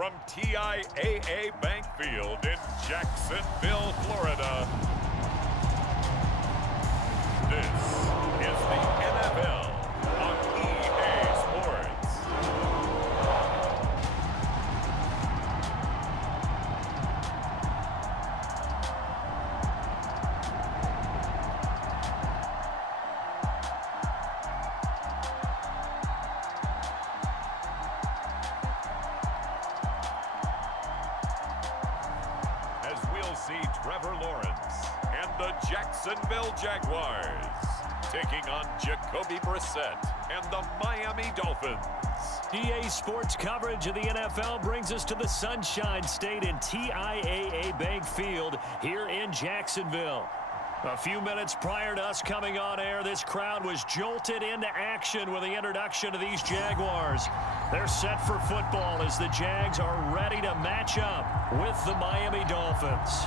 from TIAA Bank Field in Jacksonville, Florida. This is the NFL on EA Sports. Trevor Lawrence and the Jacksonville Jaguars taking on Jacoby Brissett and the Miami Dolphins. EA Sports coverage of the NFL brings us to the Sunshine State in TIAA Bank Field here in Jacksonville. A few minutes prior to us coming on air, this crowd was jolted into action with the introduction of these Jaguars. They're set for football as the Jags are ready to match up with the Miami Dolphins.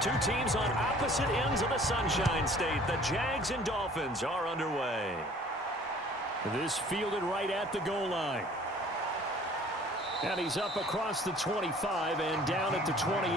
Two teams on opposite ends of the Sunshine State. The Jags and Dolphins are underway. This fielded right at the goal line. And he's up across the 25 and down at the 28.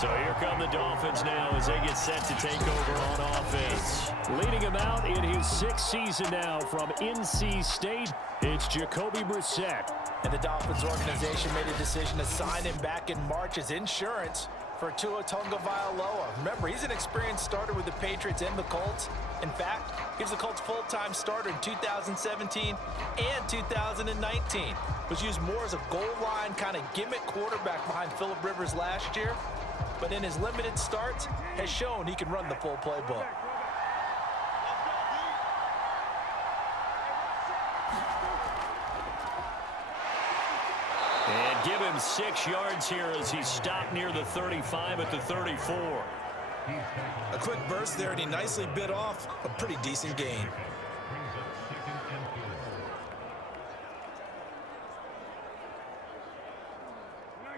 So here come the Dolphins now as they get set to take over on offense. Leading him out in his sixth season now from NC State, it's Jacoby Brissett. And the Dolphins organization made a decision to sign him back in March as insurance for Tua Tagovailoa. Remember, he's an experienced starter with the Patriots and the Colts. In fact, he was the Colts' full-time starter in 2017 and 2019. Was used more as a goal line kind of gimmick quarterback behind Phillip Rivers last year. But in his limited starts, has shown he can run the full playbook. And give him 6 yards here as he stopped near the 35 at the 34. A quick burst there, and he nicely bit off a pretty decent gain.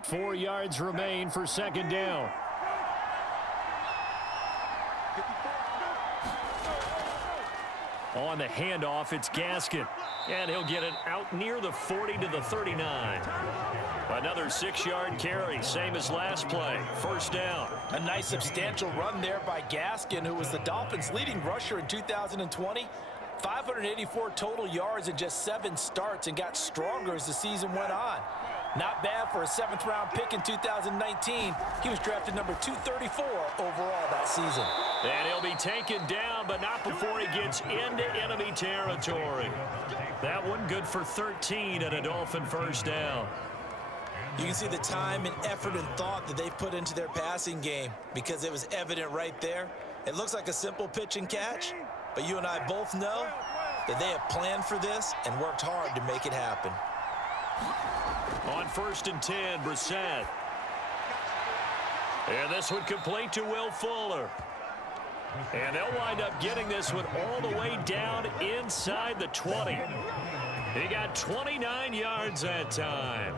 Four yards remain for second down. On the handoff, it's Gaskin. And he'll get it out near the 40 to the 39. Another 6-yard carry, same as last play. First down. A nice substantial run there by Gaskin, who was the Dolphins' leading rusher in 2020. 584 total yards in just 7 starts and got stronger as the season went on. Not bad for a 7th-round pick in 2019. He was drafted number 234 overall that season. And he'll be taken down, but not before he gets into enemy territory. That one good for 13 and a Dolphin first down. You can see the time and effort and thought that they've put into their passing game because it was evident right there. It looks like a simple pitch and catch, but you and I both know that they have planned for this and worked hard to make it happen. On 1st and 10, Brissett. And this one complete to Will Fuller. And they'll wind up getting this one all the way down inside the 20. He got 29 yards that time.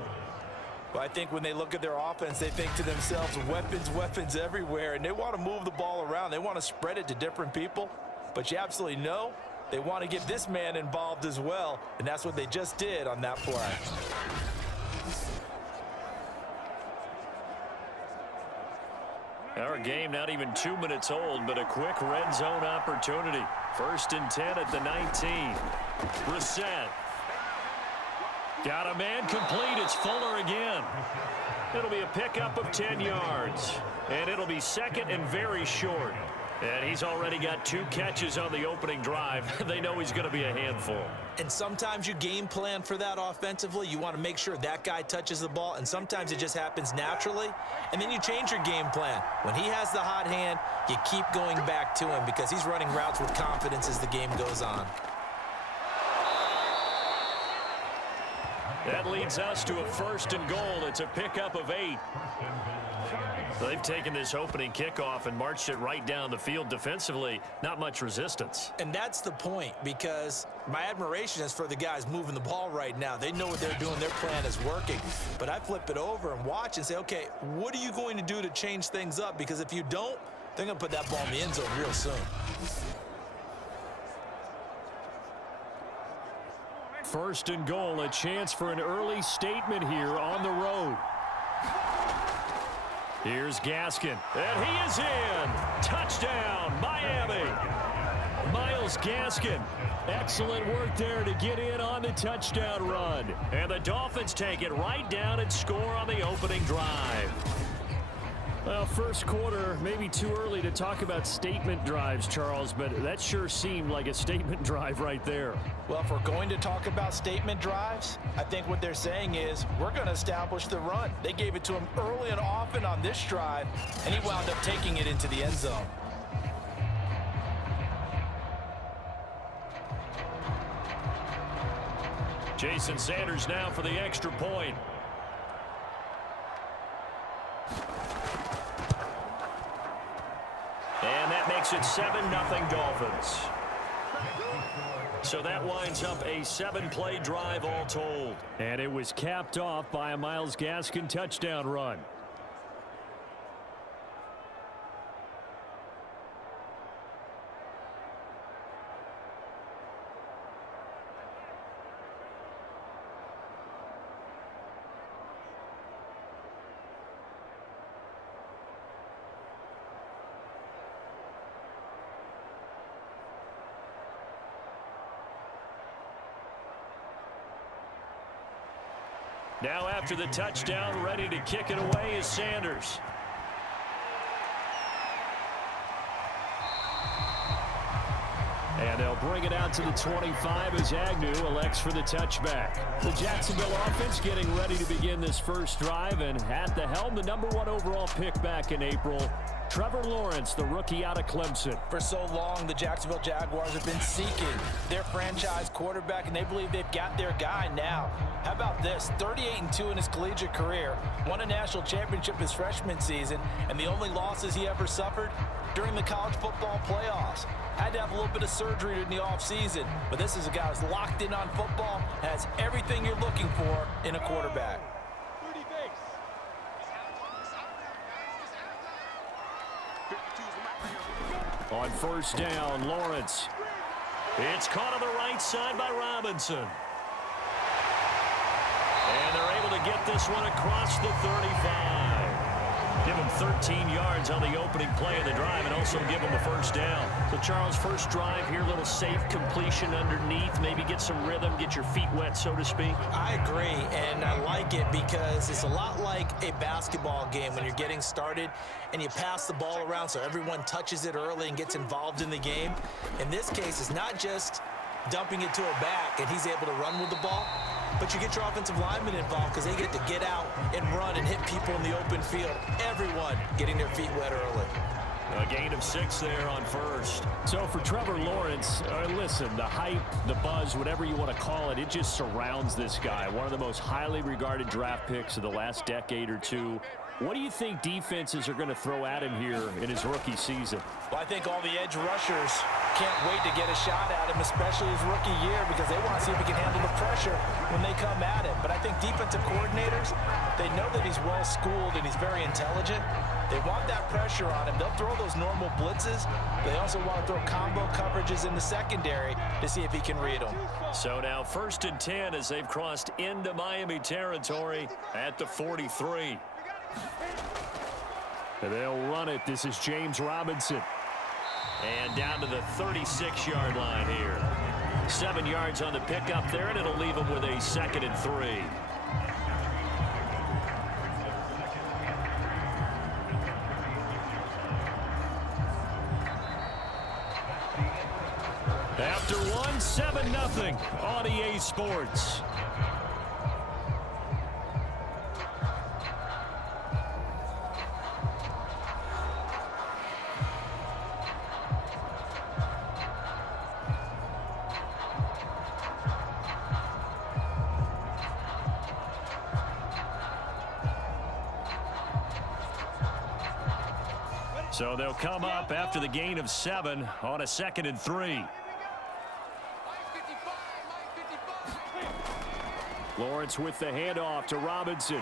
Well, I think when they look at their offense, they think to themselves, weapons, weapons everywhere, and they want to move the ball around. They want to spread it to different people. But you absolutely know they want to get this man involved as well, and that's what they just did on that play. Our game not even 2 minutes old, but a quick red zone opportunity. 1st and 10 at the 19. Brissett. Got a man complete. It's Fuller again. It'll be a pickup of 10 yards. And it'll be second and very short. And he's already got 2 catches on the opening drive. They know he's going to be a handful. And sometimes you game plan for that offensively. You want to make sure that guy touches the ball, and sometimes it just happens naturally. And then you change your game plan. When he has the hot hand, you keep going back to him because he's running routes with confidence as the game goes on. That leads us to a 1st and goal. It's a pickup of 8. They've taken this opening kickoff and marched it right down the field defensively. Not much resistance. And that's the point, because my admiration is for the guys moving the ball right now. They know what they're doing. Their plan is working. But I flip it over and watch and say, okay, what are you going to do to change things up? Because if you don't, they're going to put that ball in the end zone real soon. First and goal, a chance for an early statement here on the road. Here's Gaskin, and he is in. Touchdown, Miami. Myles Gaskin, excellent work there to get in on the touchdown run. And the Dolphins take it right down and score on the opening drive. Well, first quarter, maybe too early to talk about statement drives, Charles, but that sure seemed like a statement drive right there. Well, if we're going to talk about statement drives, I think what they're saying is we're going to establish the run. They gave it to him early and often on this drive, and he wound up taking it into the end zone. Jason Sanders now for the extra point. And that makes it 7-0 Dolphins. So that winds up a 7-play drive all told. And it was capped off by a Myles Gaskin touchdown run. Now after the touchdown, ready to kick it away is Sanders. And they'll bring it out to the 25 as Agnew elects for the touchback. The Jacksonville offense getting ready to begin this first drive, and at the helm, the #1 overall pick back in April, Trevor Lawrence, the rookie out of Clemson. For so long, the Jacksonville Jaguars have been seeking their franchise quarterback, and they believe they've got their guy now. How about this? 38-2 in his collegiate career, won a national championship his freshman season, and the only losses he ever suffered during the college football playoffs. Had to have a little bit of surgery in the offseason, but this is a guy who's locked in on football, has everything you're looking for in a quarterback. On first down, Lawrence. It's caught on the right side by Robinson. And they're able to get this one across the 35. Give him 13 yards on the opening play of the drive and also give him the first down. So, Charles, first drive here, a little safe completion underneath. Maybe get some rhythm, get your feet wet, so to speak. I agree, and I like it because it's a lot like a basketball game when you're getting started and you pass the ball around so everyone touches it early and gets involved in the game. In this case, it's not just dumping it to a back and he's able to run with the ball, but you get your offensive linemen involved because they get to get out and run and hit people in the open field. Everyone getting their feet wet early. A gain of 6 there on first. So for Trevor Lawrence, listen, the hype, the buzz, whatever you want to call it, it just surrounds this guy. One of the most highly regarded draft picks of the last decade or two. What do you think defenses are going to throw at him here in his rookie season? Well, I think all the edge rushers can't wait to get a shot at him, especially his rookie year, because they want to see if he can handle the pressure when they come at him. But I think defensive coordinators, they know that he's well-schooled and he's very intelligent. They want that pressure on him. They'll throw those normal blitzes. They also want to throw combo coverages in the secondary to see if he can read them. So now 1st and 10 as they've crossed into Miami territory at the 43. And they'll run it. This is James Robinson. And down to the 36-yard line here. 7 yards on the pickup there, and it'll leave them with a 2nd and 3. After one, 7-0 on EA Sports. So they'll come up after the gain of 7 on a 2nd and 3. Lawrence with the handoff to Robinson.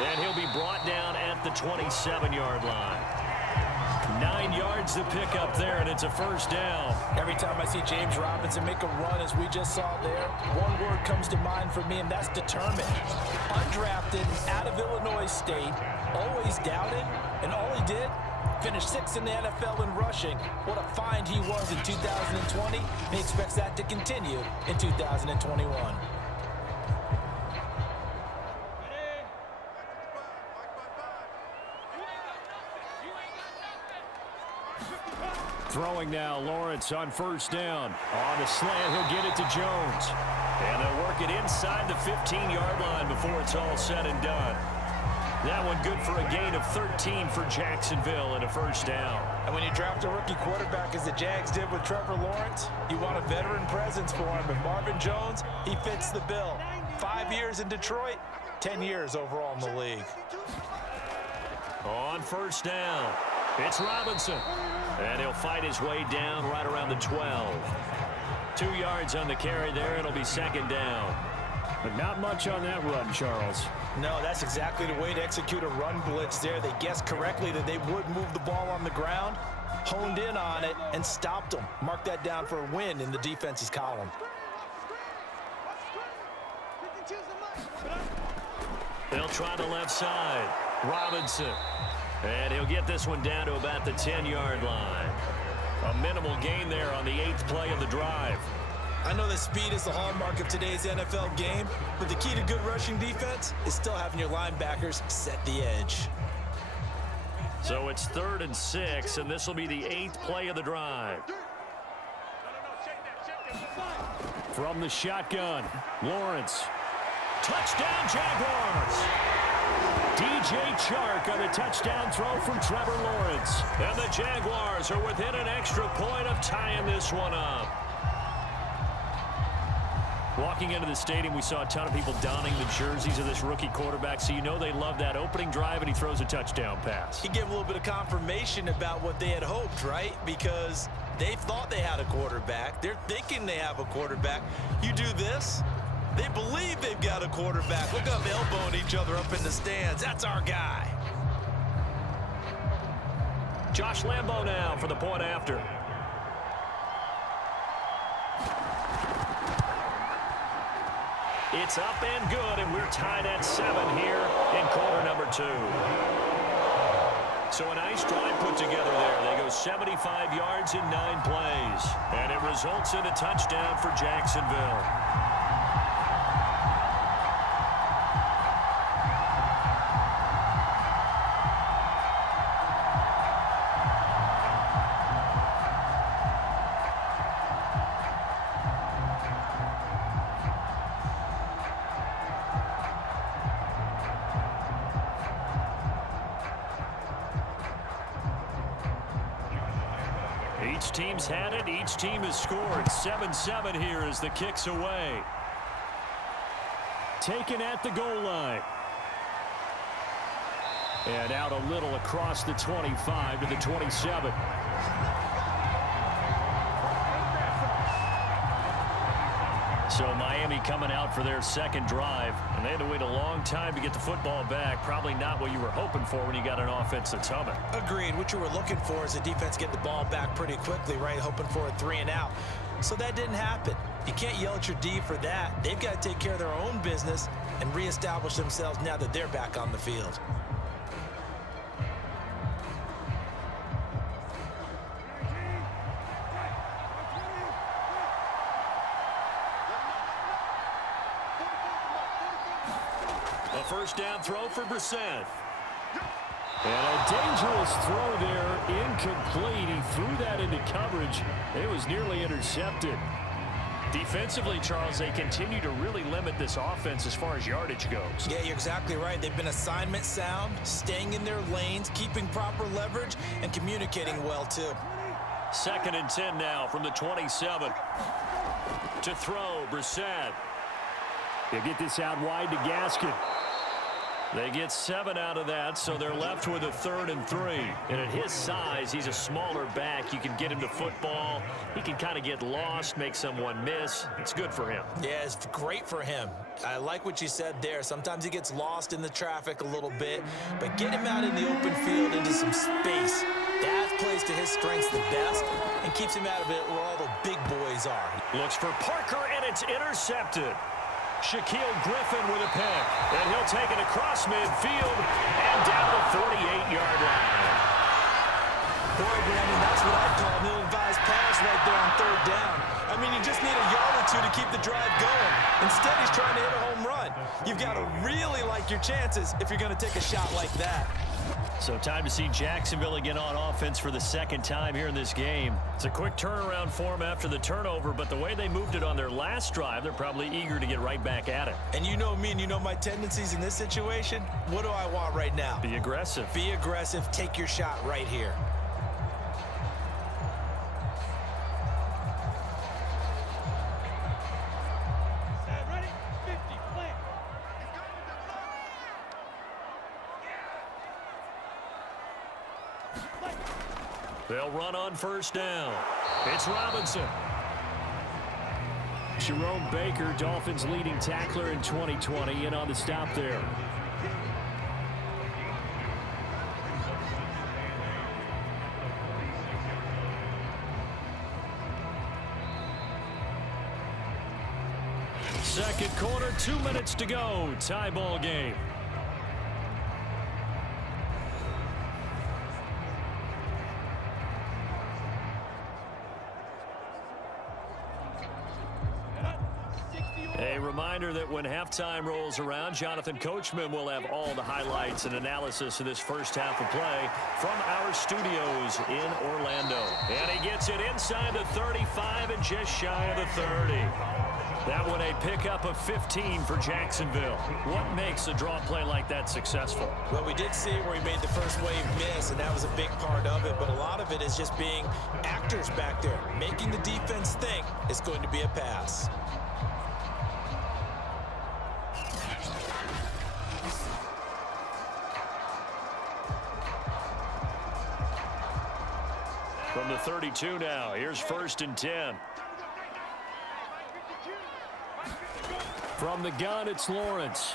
And he'll be brought down at the 27-yard line. 9 yards to pick up there, and it's a first down. Every time I see James Robinson make a run, as we just saw there, one word comes to mind for me, and that's determined. Undrafted, out of Illinois State, always doubted, and all he did, finished 6th in the NFL in rushing. What a find he was in 2020, and he expects that to continue in 2021. Throwing now, Lawrence on first down. On the slant, he'll get it to Jones. And they'll work it inside the 15-yard line before it's all said and done. That one good for a gain of 13 for Jacksonville and a first down. And when you draft a rookie quarterback, as the Jags did with Trevor Lawrence, you want a veteran presence for him. And Marvin Jones, he fits the bill. 5 years in Detroit, 10 years overall in the league. On first down, it's Robinson. And he'll fight his way down right around the 12. 2 yards on the carry there. It'll be 2nd down. But not much on that run, Charles. No, that's exactly the way to execute a run blitz there. They guessed correctly that they would move the ball on the ground, honed in on it, and stopped them. Mark that down for a win in the defense's column. They'll try the left side. Robinson. And he'll get this one down to about the 10-yard line. A minimal gain there on the 8th play of the drive. I know that speed is the hallmark of today's NFL game, but the key to good rushing defense is still having your linebackers set the edge. So it's 3rd and 6, and this will be the 8th play of the drive. From the shotgun, Lawrence. Touchdown, Jaguars! DJ Chark on a touchdown throw from Trevor Lawrence. And the Jaguars are within an extra point of tying this one up. Walking into the stadium, we saw a ton of people donning the jerseys of this rookie quarterback, so you know they love that opening drive, and he throws a touchdown pass. He gave a little bit of confirmation about what they had hoped, right? Because they thought they had a quarterback. They're thinking they have a quarterback. You do this, they believe they've got a quarterback. Look up, elbowing each other up in the stands. That's our guy. Josh Lambo now for the point after. It's up and good, and we're tied at 7 here in quarter number 2. So a nice drive put together there. They go 75 yards in 9 plays, and it results in a touchdown for Jacksonville. Each team's had it. Each team has scored. 7-7 here as the kick's away. Taken at the goal line. And out a little across the 25 to the 27. So Miami coming out for their second drive, and they had to wait a long time to get the football back. Probably not what you were hoping for when you got an offense that's humming. Agreed. What you were looking for is the defense get the ball back pretty quickly, right? Hoping for a 3 and out. So that didn't happen. You can't yell at your D for that. They've got to take care of their own business and reestablish themselves now that they're back on the field. A first down throw for Brissett. And a dangerous throw there, incomplete. He threw that into coverage. It was nearly intercepted. Defensively, Charles, they continue to really limit this offense as far as yardage goes. Yeah, you're exactly right. They've been assignment sound, staying in their lanes, keeping proper leverage, and communicating well, too. 2nd and 10 now from the 27. To throw, Brissett. He'll get this out wide to Gaskin. They get 7 out of that, so they're left with a 3rd and 3. And at his size, he's a smaller back. You can get him to football. He can kind of get lost, make someone miss. It's good for him. Yeah, it's great for him. I like what you said there. Sometimes he gets lost in the traffic a little bit, but get him out in the open field into some space. That plays to his strengths the best and keeps him out of it where all the big boys are. Looks for Parker, and it's intercepted. Shaquille Griffin with a pick, and he'll take it across midfield and down the 48-yard line. Boy, Brandon, that's what I'd call an ill-advised pass right there on 3rd down. I mean, you just need a yard or 2 to keep the drive going. Instead, he's trying to hit a home run. You've got to really like your chances if you're going to take a shot like that. So time to see Jacksonville again on offense for the 2nd time here in this game. It's a quick turnaround for them after the turnover, but the way they moved it on their last drive, they're probably eager to get right back at it. And you know me and you know my tendencies in this situation. What do I want right now? Be aggressive. Be aggressive. Take your shot right here. They'll run on 1st down. It's Robinson. Jerome Baker, Dolphins leading tackler in 2020, in on the stop there. Second quarter, 2 minutes to go. Tie ball game. A reminder that when halftime rolls around, Jonathan Coachman will have all the highlights and analysis of this first half of play from our studios in Orlando. And he gets it inside the 35 and just shy of the 30. That one a pickup of 15 for Jacksonville. What makes a draw play like that successful? Well, we did see it where he made the first wave miss, and that was a big part of it. But a lot of it is just being actors back there, making the defense think it's going to be a pass. From the 32 now, here's 1st and 10. From the gun, it's Lawrence.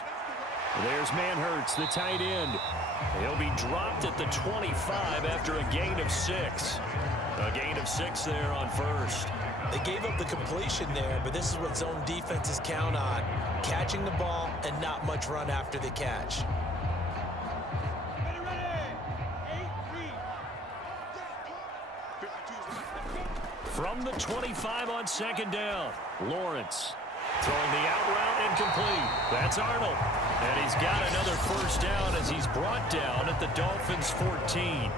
There's Manhurts, the tight end. He'll be dropped at the 25 after a gain of 6. A gain of 6 there on 1st. They gave up the completion there, but this is what zone defenses count on. Catching the ball and not much run after the catch. From the 25 on 2nd down, Lawrence throwing the out route incomplete. That's Arnold. And he's got another 1st down as he's brought down at the Dolphins 14.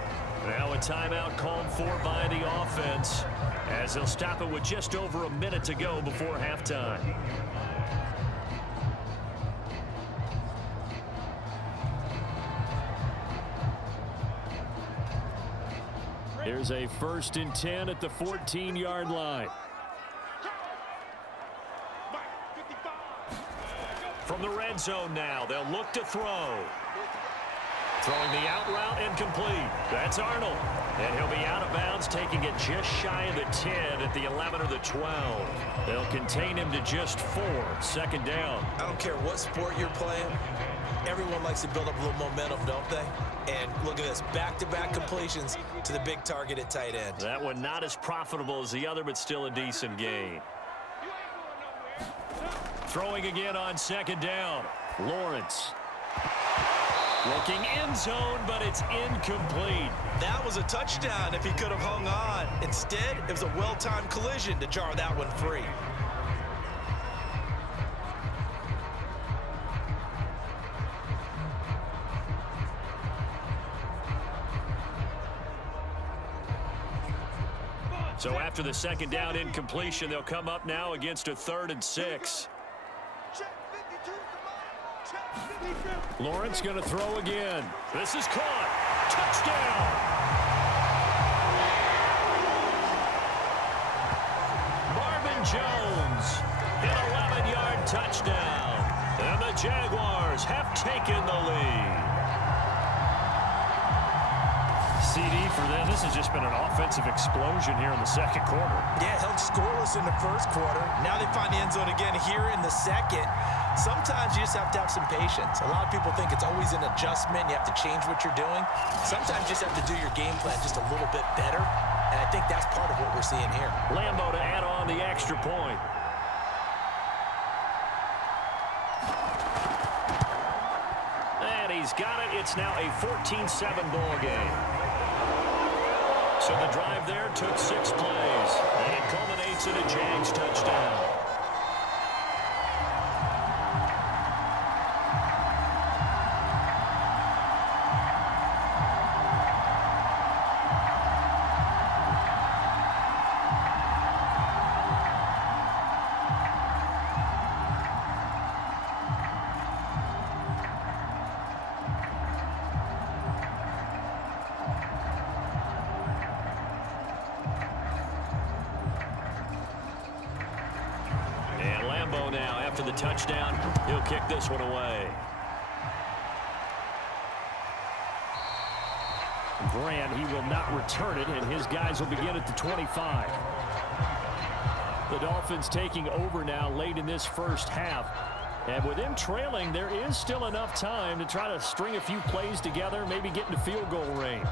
Now a timeout called for by the offense as they'll stop it with just over a minute to go before halftime. Here's a 1st and 10 at the 14-yard line. From the red zone now, they'll look to throw. Throwing the out route incomplete. That's Arnold. And he'll be out of bounds, taking it just shy of the 10 at the 11 or the 12. They'll contain him to just 4. 2nd down. I don't care what sport you're playing. Everyone likes to build up a little momentum, don't they? And look at this, back-to-back completions to the big target at tight end. That one not as profitable as the other, but still a decent gain. Throwing again on 2nd down. Lawrence. Looking end zone, but it's incomplete. That was a touchdown if he could have hung on. Instead, it was a well-timed collision to jar that one free. So after the 2nd down incompletion, they'll come up now against a 3rd and 6. Lawrence going to throw again. This is caught. Touchdown. Marvin Jones, an 11-yard touchdown. And the Jaguars have taken the lead. CD for them, this has just been an offensive explosion here in the second quarter. Yeah, held scoreless in the first quarter. Now they find the end zone again here in the second. Sometimes you just have to have some patience. A lot of people think it's always an adjustment. You have to change what you're doing. Sometimes you just have to do your game plan just a little bit better. And I think that's part of what we're seeing here. Lambo to add on the extra point. And he's got it. It's now a 14-7 ball game. So the drive there took 6 plays. And it culminates in a Jags touchdown. Now after the touchdown, he'll kick this one away. Grant, he will not return it, and his guys will begin at the 25. The Dolphins taking over now late in this first half. And with them trailing, there is still enough time to try to string a few plays together, maybe get into field goal range.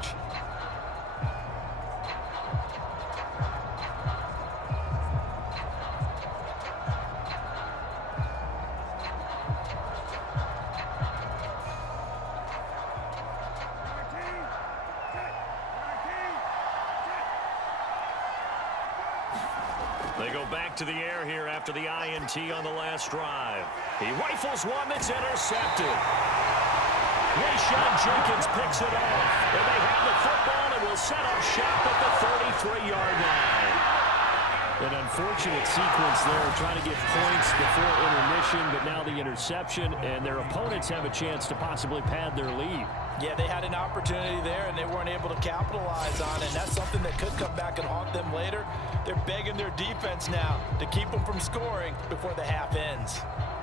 They go back to the air here after the INT on the last drive. He rifles one that's intercepted. Rayshon Jenkins picks it off. And they have the football and will set up shop at the 33-yard line. An unfortunate sequence there, trying to get points before intermission, but now the interception, and their opponents have a chance to possibly pad their lead. Yeah, they had an opportunity there, and they weren't able to capitalize on it, and that's something that could come back and haunt them later. They're begging their defense now to keep them from scoring before the half ends.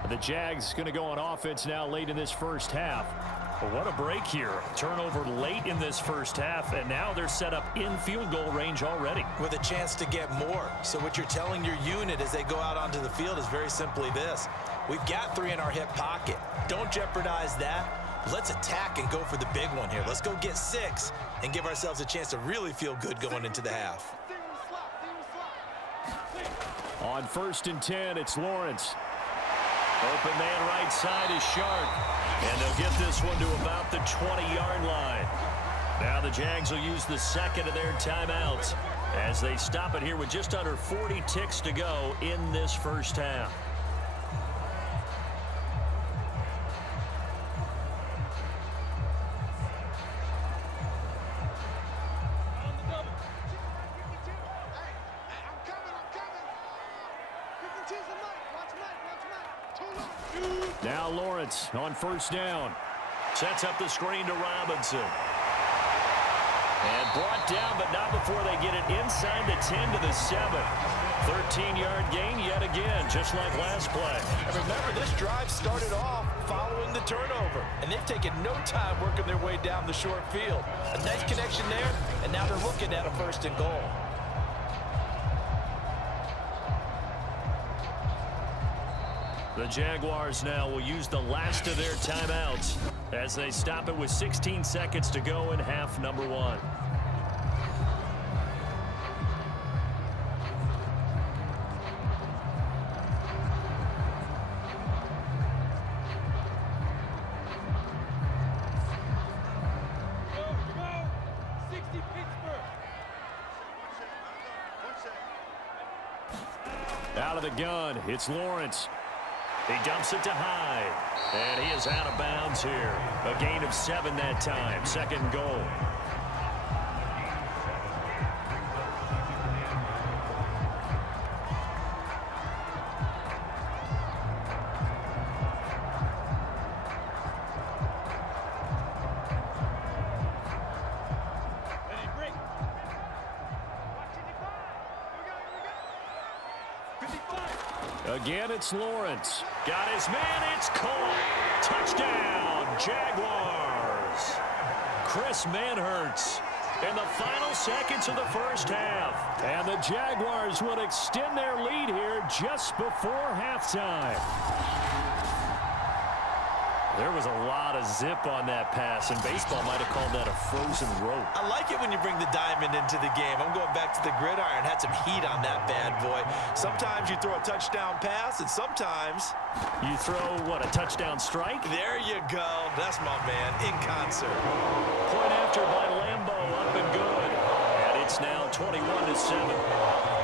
The Jags going to go on offense now late in this first half. But what a break here. Turnover late in this first half, and now they're set up in field goal range already. With a chance to get more. So what you're telling your unit as they go out onto the field is very simply this. We've got 3 in our hip pocket. Don't jeopardize that. Let's attack and go for the big one here. Let's go get 6 and give ourselves a chance to really feel good going into the half. On 1st and 10, it's Lawrence. Open man right side is Sharp. And they'll get this one to about the 20-yard line. Now the Jags will use the second of their timeouts as they stop it here with just under 40 ticks to go in this first half. Now Lawrence on 1st down. Sets up the screen to Robinson. And brought down, but not before they get it inside the 10 to the 7. 13-yard gain yet again, just like last play. And remember, this drive started off following the turnover, and they've taken no time working their way down the short field. A nice connection there, and now they're looking at a 1st and goal. The Jaguars now will use the last of their timeouts as they stop it with 16 seconds to go in half number 1. Out of the gun, it's Lawrence. He dumps it to Hyde, and he is out of bounds here. A gain of 7 that time, 2nd goal. Again, it's Lawrence. Got his man. It's caught. Touchdown, Jaguars. Chris Manhertz in the final seconds of the first half. And the Jaguars will extend their lead here just before halftime. There was a lot of zip on that pass, and baseball might have called that a frozen rope. I like it when you bring the diamond into the game. I'm going back to the gridiron. Had some heat on that bad boy. Sometimes you throw a touchdown pass, and sometimes you throw, what, a touchdown strike? There you go. That's my man, in concert. Point after by Lambo, up and good. And it's now 21-7.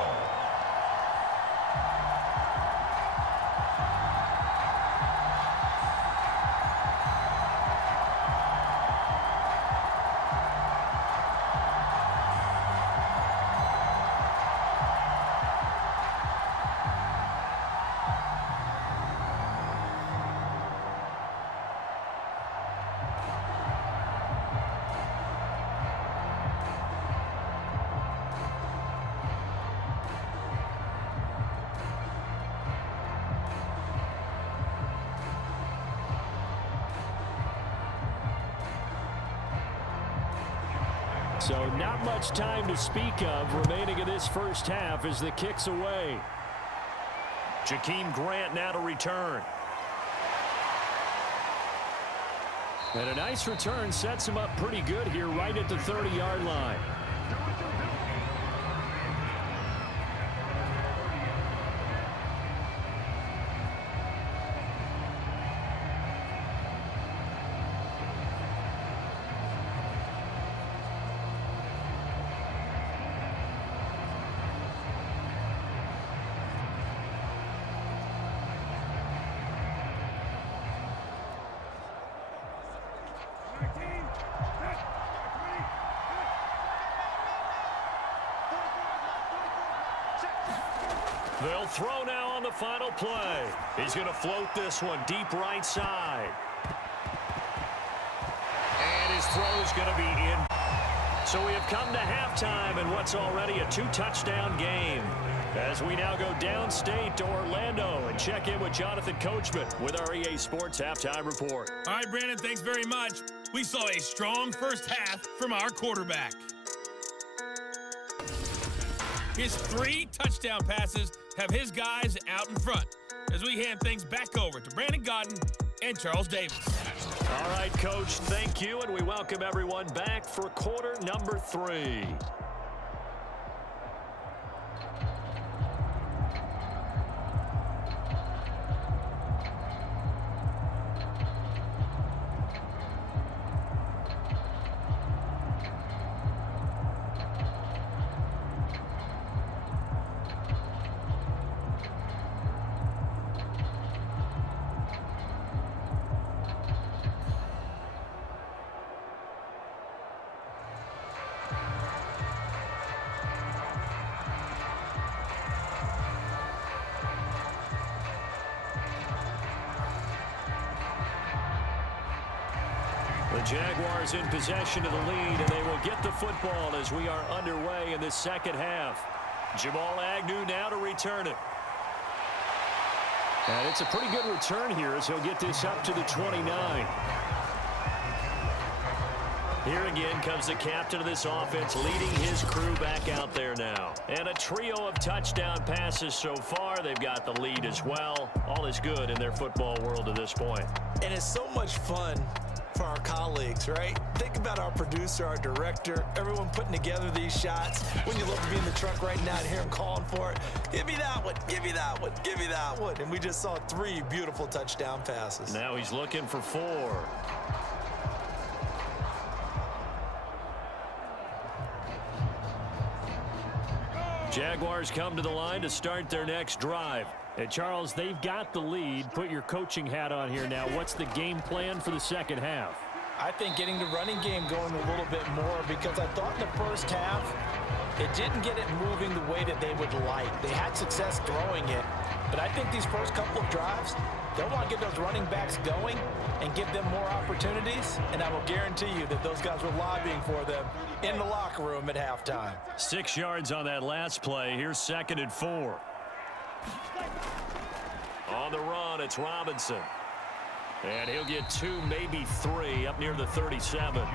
So not much time to speak of remaining in this first half as the kick's away. Jakeem Grant now to return. And a nice return sets him up pretty good here right at the 30-yard line. They'll throw now on the final play. He's going to float this one deep right side. And his throw's going to be in. So we have come to halftime in what's already a two-touchdown game. As we now go downstate to Orlando and check in with Jonathan Coachman with our EA Sports Halftime Report. All right, Brandon, thanks very much. We saw a strong first half from our quarterback. His 3 touchdown passes have his guys out in front as we hand things back over to Brandon Godden and Charles Davis. All right, Coach, thank you, and we welcome everyone back for quarter number 3. The Jaguars in possession of the lead, and they will get the football as we are underway in the second half. Jamal Agnew now to return it. And it's a pretty good return here as he'll get this up to the 29. Here again comes the captain of this offense leading his crew back out there now. And a trio of touchdown passes so far. They've got the lead as well. All is good in their football world at this point. And it's so much fun for our colleagues, right? Think about our producer, our director, everyone putting together these shots. When you love to be in the truck right now and hear him calling for it, give me that one, give me that one, give me that one. And we just saw 3 beautiful touchdown passes. Now he's looking for 4. Jaguars come to the line to start their next drive. And Charles, they've got the lead. Put your coaching hat on here now. What's the game plan for the second half? I think getting the running game going a little bit more, because I thought in the first half it didn't get it moving the way that they would like. They had success throwing it, but I think these first couple of drives, they'll want to get those running backs going and give them more opportunities, and I will guarantee you that those guys were lobbying for them in the locker room at halftime. 6 yards on that last play. Here's 2nd and 4. On the run, it's Robinson. And he'll get 2, maybe 3 up near the 37.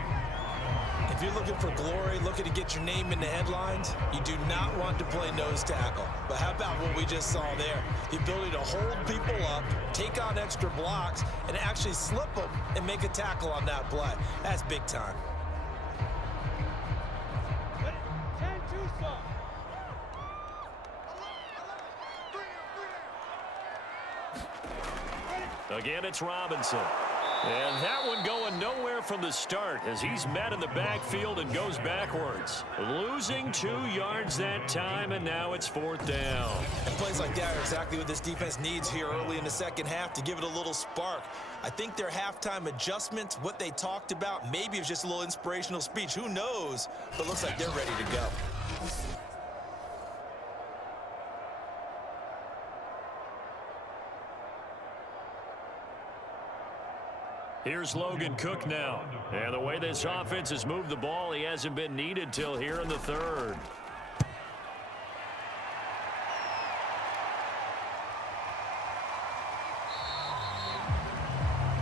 If you're looking for glory, looking to get your name in the headlines, you do not want to play nose tackle. But how about what we just saw there? The ability to hold people up, take on extra blocks, and actually slip them and make a tackle on that play. That's big time. Again, it's Robinson. And that one going nowhere from the start as he's met in the backfield and goes backwards. Losing 2 yards that time, and now it's 4th down. And plays like that are exactly what this defense needs here early in the second half to give it a little spark. I think their halftime adjustments, what they talked about, maybe it's just a little inspirational speech. Who knows? But it looks like they're ready to go. Here's Logan Cook now. And the way this offense has moved the ball, he hasn't been needed till here in the 3rd.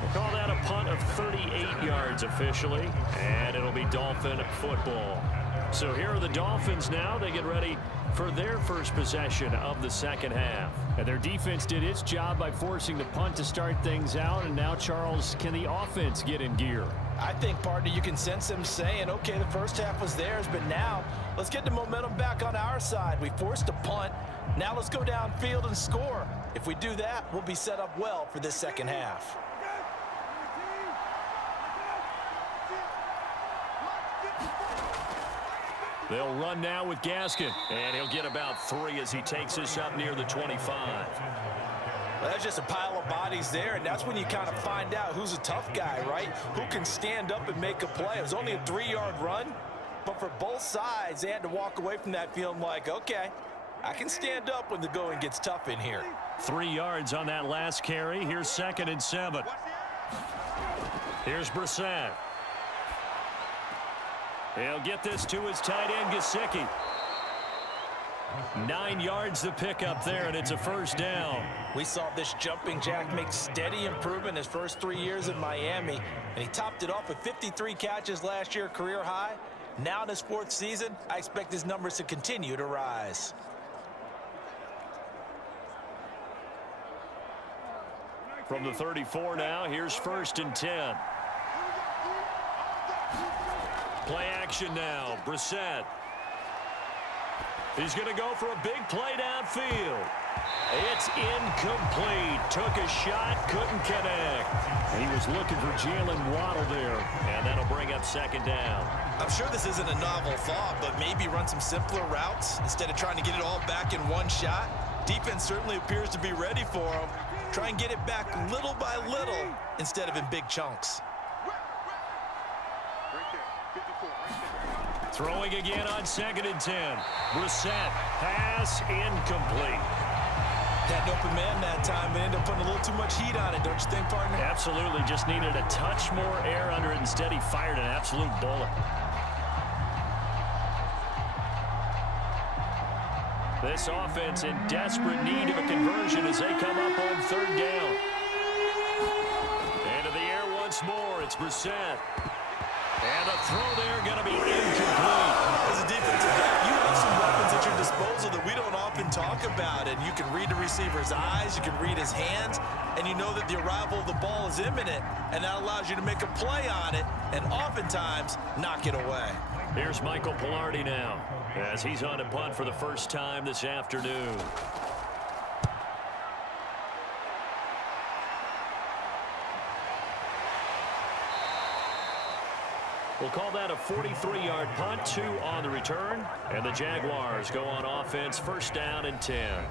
We'll call that a punt of 38 yards officially, and it'll be Dolphin football. So here are the Dolphins now. They get ready for their first possession of the second half. And their defense did its job by forcing the punt to start things out. And now, Charles, can the offense get in gear? I think, partner, you can sense them saying, okay, the first half was theirs, but now let's get the momentum back on our side. We forced a punt. Now let's go downfield and score. If we do that, we'll be set up well for this second half. They'll run now with Gaskin, and he'll get about 3 as he takes us up near the 25. Well, that's just a pile of bodies there, and that's when you kind of find out who's a tough guy, right? Who can stand up and make a play. It was only a 3-yard run, but for both sides, they had to walk away from that feeling like, okay, I can stand up when the going gets tough in here. 3 yards on that last carry. Here's 2nd and 7. Here's Brissett. He'll get this to his tight end, Gesicki. 9 yards to pick up there, and it's a 1st down. We saw this jumping jack make steady improvement his first 3 years in Miami, and he topped it off with 53 catches last year, career high. Now in his 4th season, I expect his numbers to continue to rise. From the 34 now, here's 1st and 10. Play action now. Brissett. He's going to go for a big play downfield. It's incomplete. Took a shot, couldn't connect. He was looking for Jalen Waddle there, and that'll bring up 2nd down. I'm sure this isn't a novel thought, but maybe run some simpler routes instead of trying to get it all back in one shot. Defense certainly appears to be ready for him. Try and get it back little by little instead of in big chunks. Throwing again on 2nd and 10. Brissett, pass incomplete. Had an open man that time and ended up putting a little too much heat on it, don't you think, partner? Absolutely, just needed a touch more air under it. Instead, he fired an absolute bullet. This offense in desperate need of a conversion as they come up on 3rd down. Into the air once more, it's Brissett. And the throw there going to be incomplete. As a defensive back, you have some weapons at your disposal that we don't often talk about. And you can read the receiver's eyes, you can read his hands, and you know that the arrival of the ball is imminent. And that allows you to make a play on it and oftentimes knock it away. Here's Michael Pilardi now as he's on to punt for the first time this afternoon. We'll call that a 43-yard punt, 2 on the return, and the Jaguars go on offense, 1st down and 10.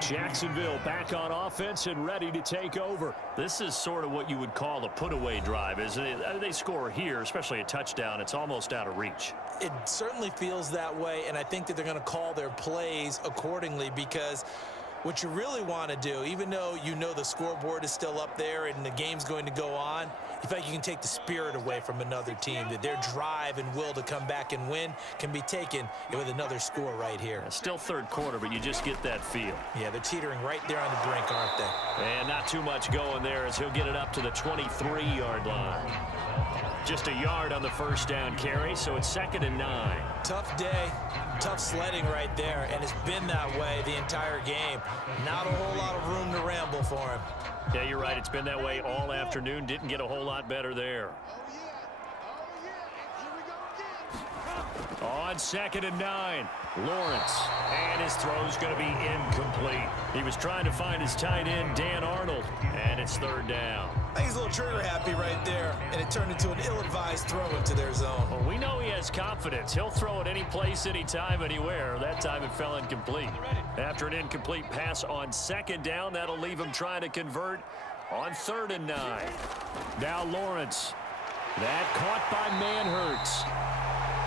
Jacksonville back on offense and ready to take over. This is sort of what you would call a put-away drive, isn't it? They score here, especially a touchdown. It's almost out of reach. It certainly feels that way, and I think that they're going to call their plays accordingly because what you really want to do, even though you know the scoreboard is still up there and the game's going to go on, you feel like you can take the spirit away from another team, that their drive and will to come back and win can be taken with another score right here. Still third quarter, but you just get that feel. Yeah, they're teetering right there on the brink, aren't they? And not too much going there as he'll get it up to the 23-yard line. Just a yard on the first down carry, so it's 2nd and 9. Tough day, tough sledding right there, and it's been that way the entire game. Not a whole lot of room to ramble for him. Yeah, you're right. It's been that way all afternoon. Didn't get a whole lot better there. On 2nd and 9, Lawrence. And his throw's going to be incomplete. He was trying to find his tight end, Dan Arnold, and it's 3rd down. I think he's a little trigger happy right there, and it turned into an ill-advised throw into their zone. Well, we know he has confidence. He'll throw it any place, anytime, anywhere. That time it fell incomplete. After an incomplete pass on 2nd down, that'll leave him trying to convert on 3rd and 9. Now Lawrence. That caught by Manhertz.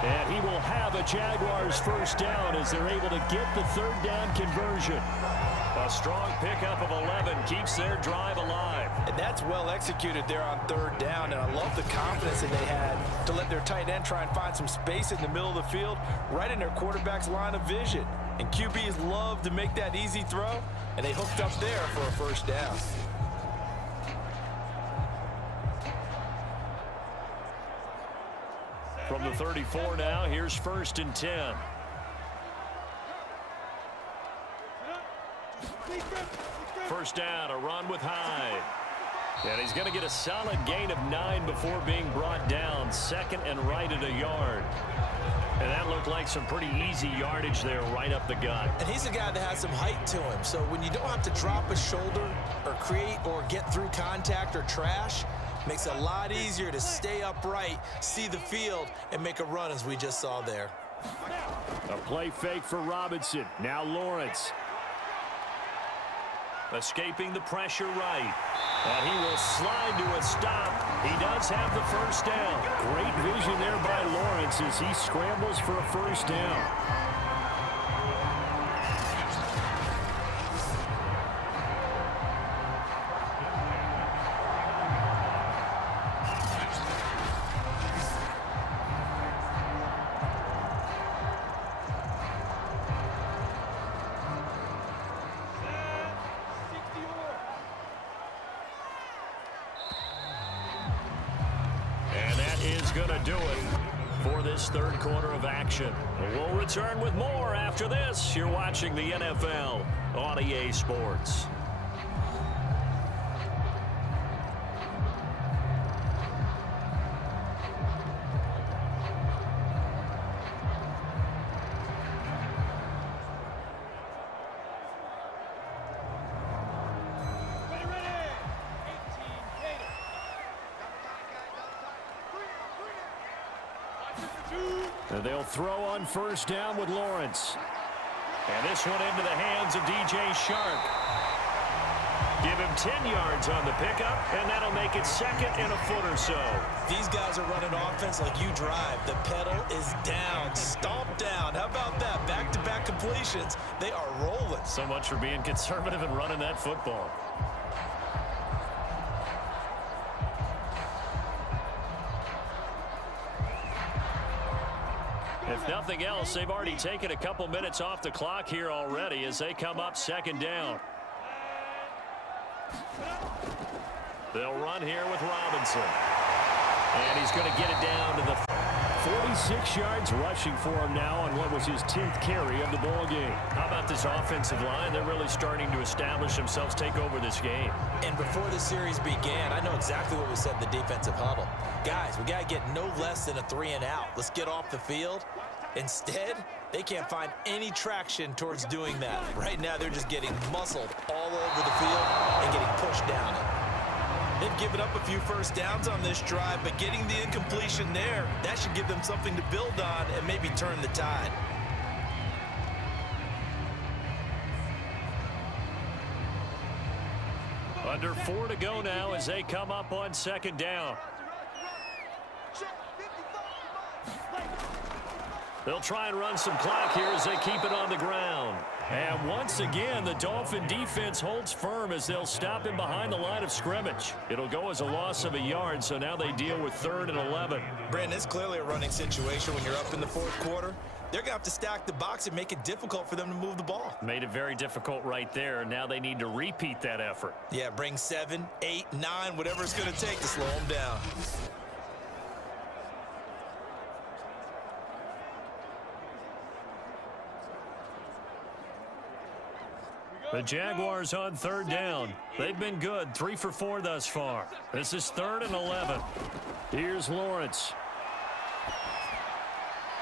And he will have a Jaguars first down as they're able to get the 3rd down conversion. A strong pickup of 11 keeps their drive alive. And that's well executed there on 3rd down, and I love the confidence that they had to let their tight end try and find some space in the middle of the field, right in their quarterback's line of vision. And QBs love to make that easy throw, and they hooked up there for a first down. From the 34 now, here's 1st and 10. First down, a run with Hyde. And he's going to get a solid gain of 9 before being brought down. 2nd and right at a yard. And that looked like some pretty easy yardage there right up the gut. And he's a guy that has some height to him. So when you don't have to drop a shoulder or create or get through contact or trash, makes it a lot easier to stay upright, see the field, and make a run as we just saw there. A play fake for Robinson. Now Lawrence. Escaping the pressure right. And he will slide to a stop. He does have the first down. Great vision there by Lawrence as he scrambles for a first down. Going to do it for this 3rd quarter of action. We'll return with more after this. You're watching the NFL on EA Sports. And they'll throw on first down with Lawrence. And this one into the hands of DJ Shark. Give him 10 yards on the pickup, and that'll make it 2nd and a foot or so. These guys are running offense like you drive. The pedal is down, stomp down. How about that? Back-to-back completions. They are rolling. So much for being conservative and running that football. If nothing else, they've already taken a couple minutes off the clock here already as they come up 2nd down. They'll run here with Robinson. And he's going to get it down to the 46 yards rushing for him now on what was his 10th carry of the ball game. How about this offensive line? They're really starting to establish themselves, take over this game. And before the series began, I know exactly what we said in the defensive huddle. Guys, we got to get no less than a 3 and out. Let's get off the field. Instead, they can't find any traction towards doing that. Right now, they're just getting muscled all over the field and getting pushed down it. They've given up a few first downs on this drive, but getting the incompletion there, that should give them something to build on and maybe turn the tide. Under 4 to go now as they come up on 2nd down. They'll try and run some clock here as they keep it on the ground. And once again, the Dolphin defense holds firm as they'll stop him behind the line of scrimmage. It'll go as a loss of a yard, so now they deal with 3rd and 11. Brandon, it's clearly a running situation when you're up in the 4th quarter. They're going to have to stack the box and make it difficult for them to move the ball. Made it very difficult right there. Now they need to repeat that effort. Yeah, bring 7, 8, 9, whatever it's going to take to slow them down. The Jaguars on 3rd down. They've been good, 3 for 4 thus far. This is 3rd and 11. Here's Lawrence.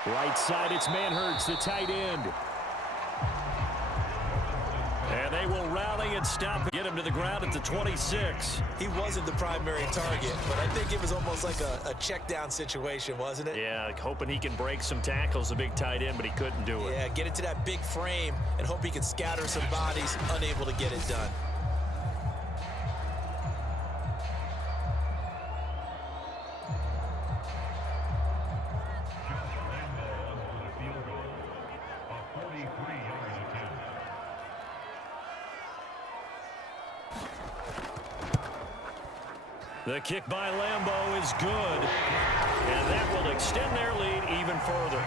Right side, it's Manhertz, the tight end. And they will rally and stop and get him to the ground at the 26. He wasn't the primary target, but I think it was almost like a check down situation, wasn't it? Yeah, hoping he can break some tackles, the big tight end, but he couldn't do it. Yeah, get into that big frame and hope he can scatter some bodies, unable to get it done. The kick by Lambeau is good, and that will extend their lead even further.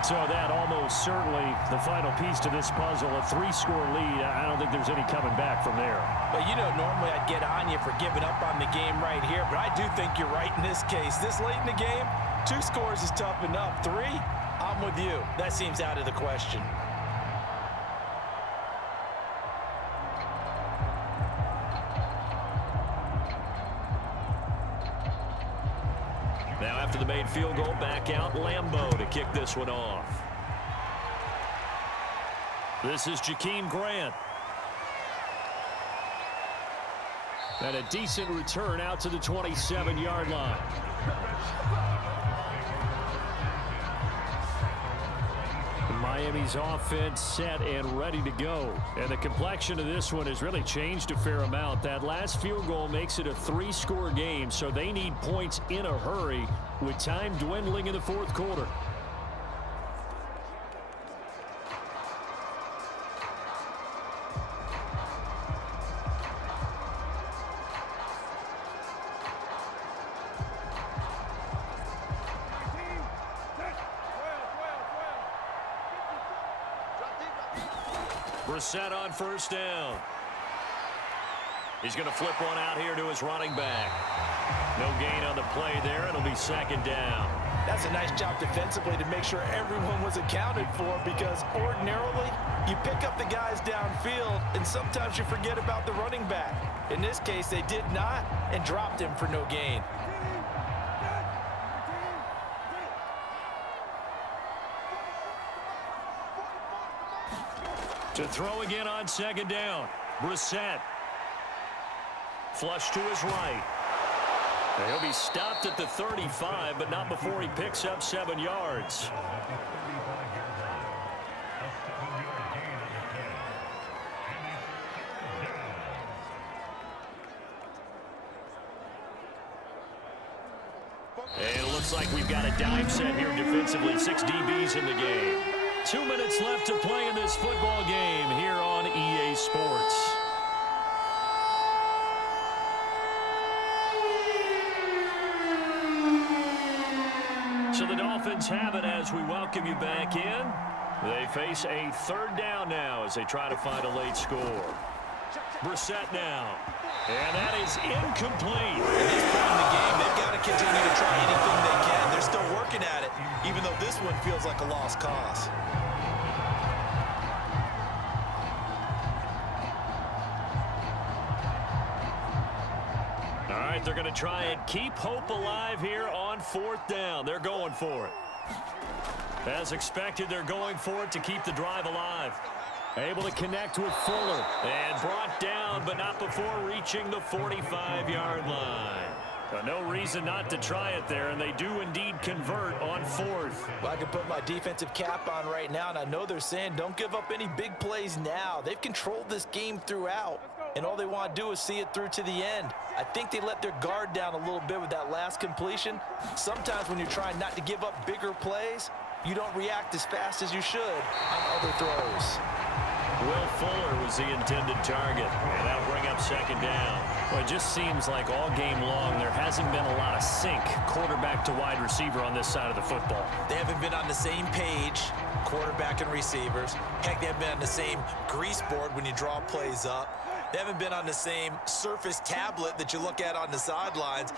So that almost certainly the final piece to this puzzle, a 3-score lead. I don't think there's any coming back from there. Well, you know, normally I'd get on you for giving up on the game right here, but I do think you're right in this case. This late in the game, 2 scores is tough enough. 3, I'm with you. That seems out of the question. Now after the made field goal, back out Lambeau to kick this one off. This is Jakeem Grant. And a decent return out to the 27-yard line. Miami's offense set and ready to go. And the complexion of this one has really changed a fair amount. That last field goal makes it a 3-score game, so they need points in a hurry with time dwindling in the 4th quarter. Brissett on 1st down. He's going to flip one out here to his running back. No gain on the play there. It'll be 2nd down. That's a nice job defensively to make sure everyone was accounted for, because ordinarily you pick up the guys downfield and sometimes you forget about the running back. In this case, they did not and dropped him for no gain. To throw again on 2nd down. Brissett. Flush to his right. And he'll be stopped at the 35, but not before he picks up 7 yards. And it looks like we've got a dime set here defensively. 6 DBs in the game. 2 minutes left to play in this football game here on EA Sports. So the Dolphins have it as we welcome you back in. They face a 3rd down now as they try to find a late score. Brissett now. And that is incomplete. At this point in the game, they've got to continue to try anything they can. They're still working at it, even though this one feels like a lost cause. All right, they're going to try and keep hope alive here on 4th down. They're going for it. As expected, they're going for it to keep the drive alive. Able to connect with Fuller. And brought down, but not before reaching the 45-yard line. No reason not to try it there, and they do indeed convert on 4th. Well, I can put my defensive cap on right now, and I know they're saying don't give up any big plays now. They've controlled this game throughout. and all they want to do is see it through to the end. I think they let their guard down a little bit with that last completion. Sometimes when you're trying not to give up bigger plays, you don't react as fast as you should on other throws. Will Fuller was the intended target, and that'll bring up second down. Well, it just seems like all game long there hasn't been a lot of sync quarterback to wide receiver on this side of the football. They haven't been on the same page, quarterback and receivers. Heck, they haven't been on the same grease board when you draw plays up. They haven't been on the same surface tablet that you look at on the sidelines.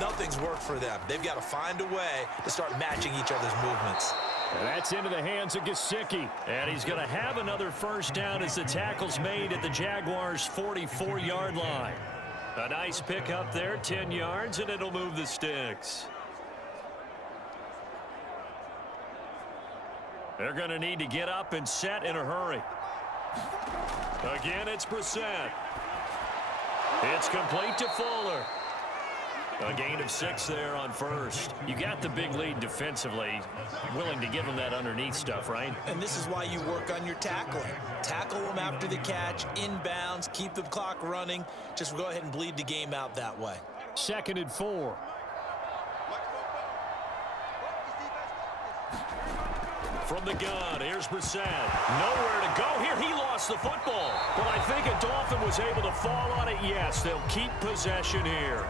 Nothing's worked for them. They've got to find a way to start matching each other's movements. And that's into the hands of Gesicki. And he's going to have another first down as the tackle's made at the Jaguars' 44-yard line. A nice pick up there, 10 yards, and it'll move the sticks. They're going to need to get up and set in a hurry. Again, it's Brissett. It's complete to Fuller. A gain of 6 there on first. You got the big lead defensively. Willing to give them that underneath stuff, right? And this is why you work on your tackling. Tackle them after the catch, inbounds, keep the clock running. Just go ahead and bleed the game out that way. 2nd and 4. From the gun, here's Brissett. Nowhere to go here. He lost the football. But I think a Dolphin was able to fall on it. Yes, they'll keep possession here.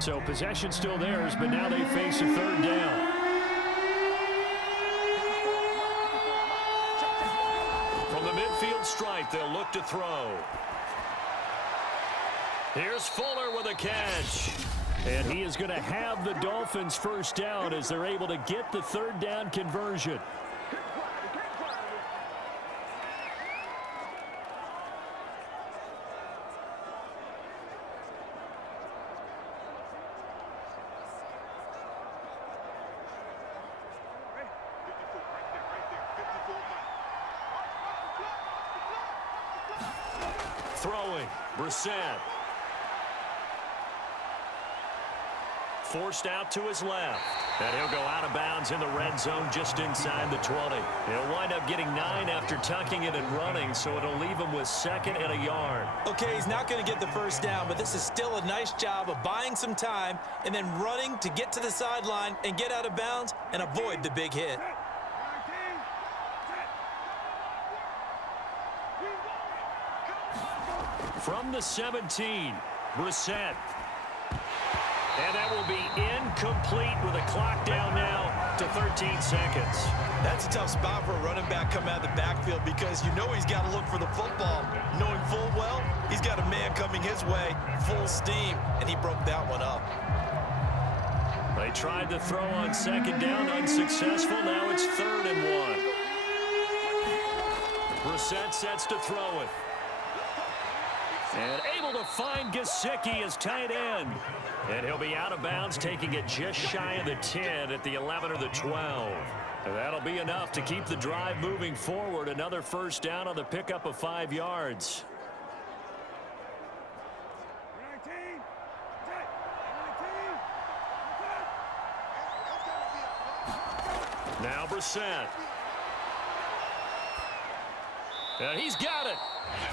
So possession still theirs, but now they face a 3rd down. From the midfield stripe, they'll look to throw. Here's Fuller with a catch. And he is going to have the Dolphins' first down as they're able to get the 3rd down conversion. Throwing, Brissett. Forced out to his left. And he'll go out of bounds in the red zone just inside the 20. He'll wind up getting 9 after tucking it and running, so it'll leave him with 2nd and a yard. Okay, he's not going to get the first down, but this is still a nice job of buying some time and then running to get to the sideline and get out of bounds and avoid the big hit. From the 17, Brissett. And that will be incomplete with a clock down now to 13 seconds. That's a tough spot for a running back coming out of the backfield because you know he's got to look for the football. Knowing full well, he's got a man coming his way, full steam, and he broke that one up. They tried to throw on 2nd down, unsuccessful. Now it's 3rd and 1. Brissett sets to throw it. And able to find Gesicki as tight end. And he'll be out of bounds, taking it just shy of the 10 at the 11 or the 12. And that'll be enough to keep the drive moving forward. Another first down on the pickup of 5 yards. Now Brissett. And he's got it.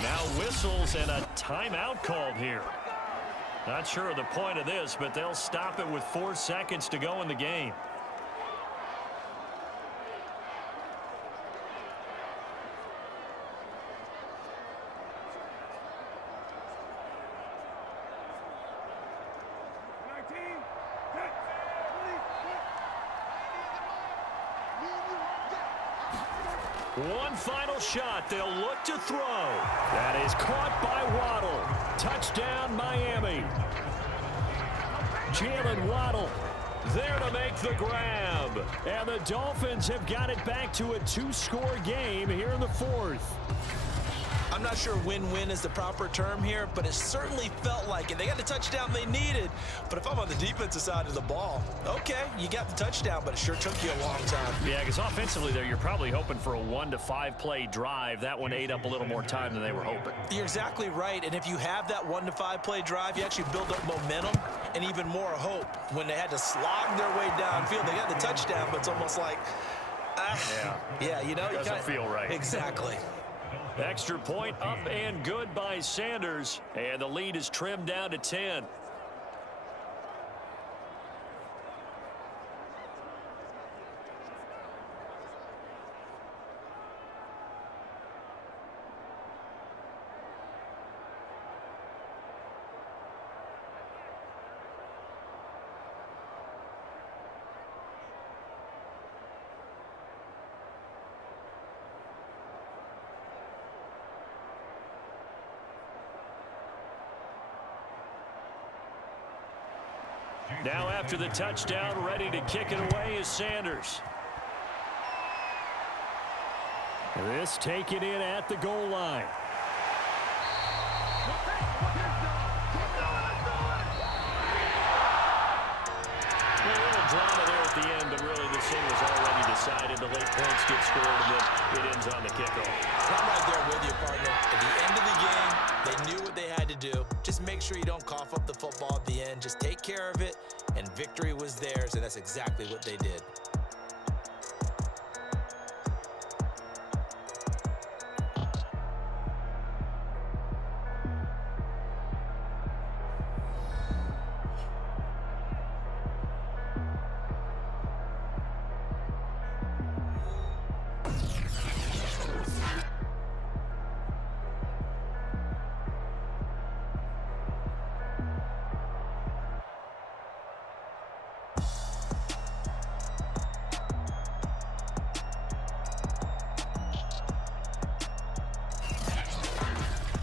Now whistles and a timeout called here. Not sure of the point of this, but they'll stop it with 4 seconds to go in the game. One final shot. They'll look to throw. That is caught by Waddle. Touchdown, Miami. Jalen Waddle there to make the grab. And the Dolphins have got it back to a 2-score game here in the 4th. I'm not sure win-win is the proper term here, but it certainly felt like it. They got the touchdown they needed, but if I'm on the defensive side of the ball, okay, you got the touchdown, but it sure took you a long time. Yeah, because offensively there, you're probably hoping for a 1 to 5 play drive. That one ate up a little more time than they were hoping. You're exactly right, and if you have that 1 to 5 play drive, you actually build up momentum and even more hope. When they had to slog their way downfield, they got the touchdown, but it's almost like, yeah, you know, Doesn't feel right. Exactly. Extra point up and good by Sanders, and the lead is trimmed down to 10. Now after the touchdown, ready to kick it away is Sanders. This taken in at the goal line. A little drama there at the end, but really this thing was already decided. The late points get scored, and then it ends on the kickoff. I'm right there with you, partner. At the end of the game, they knew what they had to do. Just make sure you don't cough up the football at the end. Just take care of it, and victory was theirs, and that's exactly what they did.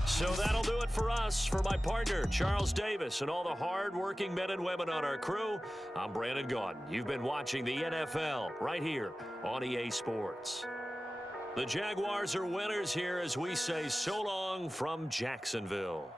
So that'll do it for us. For my partner, Charles Davis, and all the hard-working men and women on our crew, I'm Brandon Gaudin. You've been watching the NFL right here on EA Sports. The Jaguars are winners here as we say so long from Jacksonville.